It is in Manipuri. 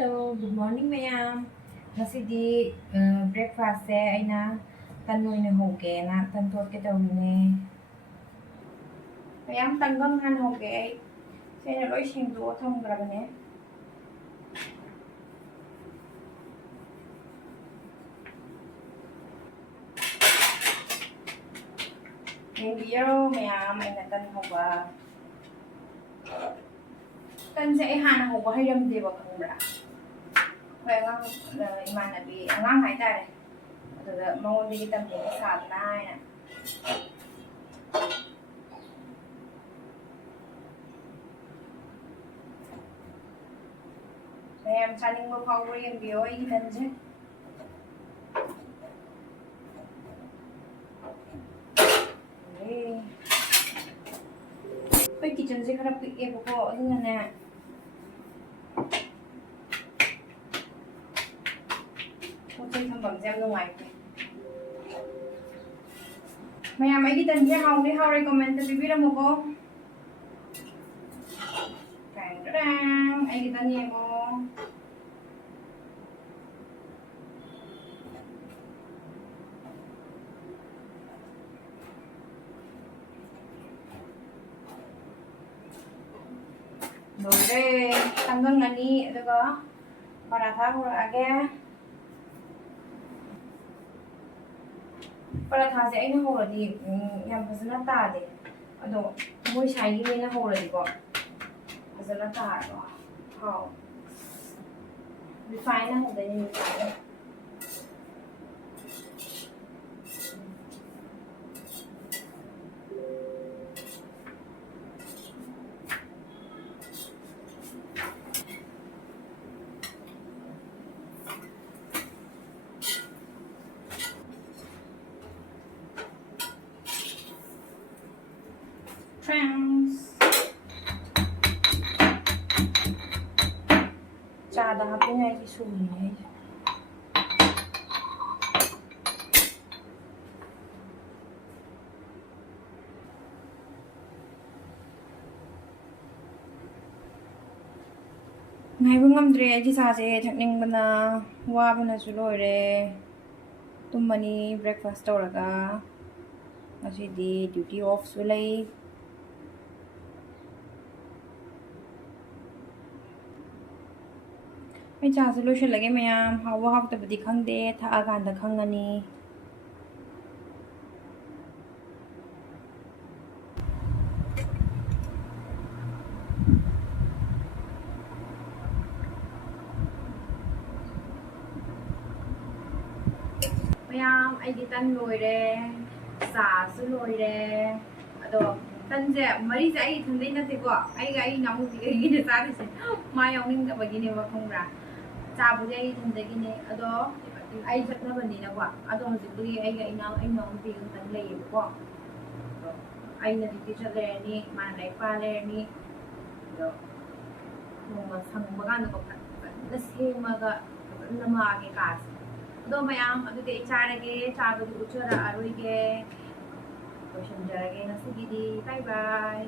Hello, good morning ma'am. Ngasidi breakfast se aina tan oina hoge na tan tot ke tawine. Ma'am tan gang han hoge ai. Se na loi sing do tham grabane. Hindi yo ma'am aina tan hoga. Tan se ai han hoga hay ram de ba kangra. Khoy ngang imanabi angang hai tare. Adada mawon di tam de sa na na. Ma'am chaning mo power yung biyo ay tan se. Cái kitchen sẽ khá bị ép của thế này nè cô chơi sản phẩm xem luôn ngoài mày mấy cái tên sẽ hồng đi hao recommend cho bibir mo ko càng đó đang ai cái tên gì mo rồi tanggal nani itu ko paratha hurage paratha se aina horadi yam phasana ta de ado moi sai gi na horadi ko phasana ta ro how refine na hoda ni refine Trans Chada hapin ay isuli ay ngaybu ngamdre ay sase thakning bana wabana su loire tummani breakfast tawraga asidi duty off su lay मैं चाह से लोशन लगे मैम हावा हाव तब दिखंग दे था आगान दखंगनी मैम आई तन लोरे सा सु लोरे अदो तन से मरी से आई थंदे नते को आई नामु बिगे ने सारे से मा यावनिंग द बगिने वा खंगरा चाबुगे आई थंदगिने अदो आई जतना बनिना वा अदो हजिबुगी आई गा इना आई नामु बिगे तन लेय को आई न दिति चले नि मा लाइक पा ले नि अदो मोमा संगबगान को फन सेमगा नमा के कास अदो मैम अदुते चारगे चाबदु उचरा अरोइगे semjare nasi gidi bye bye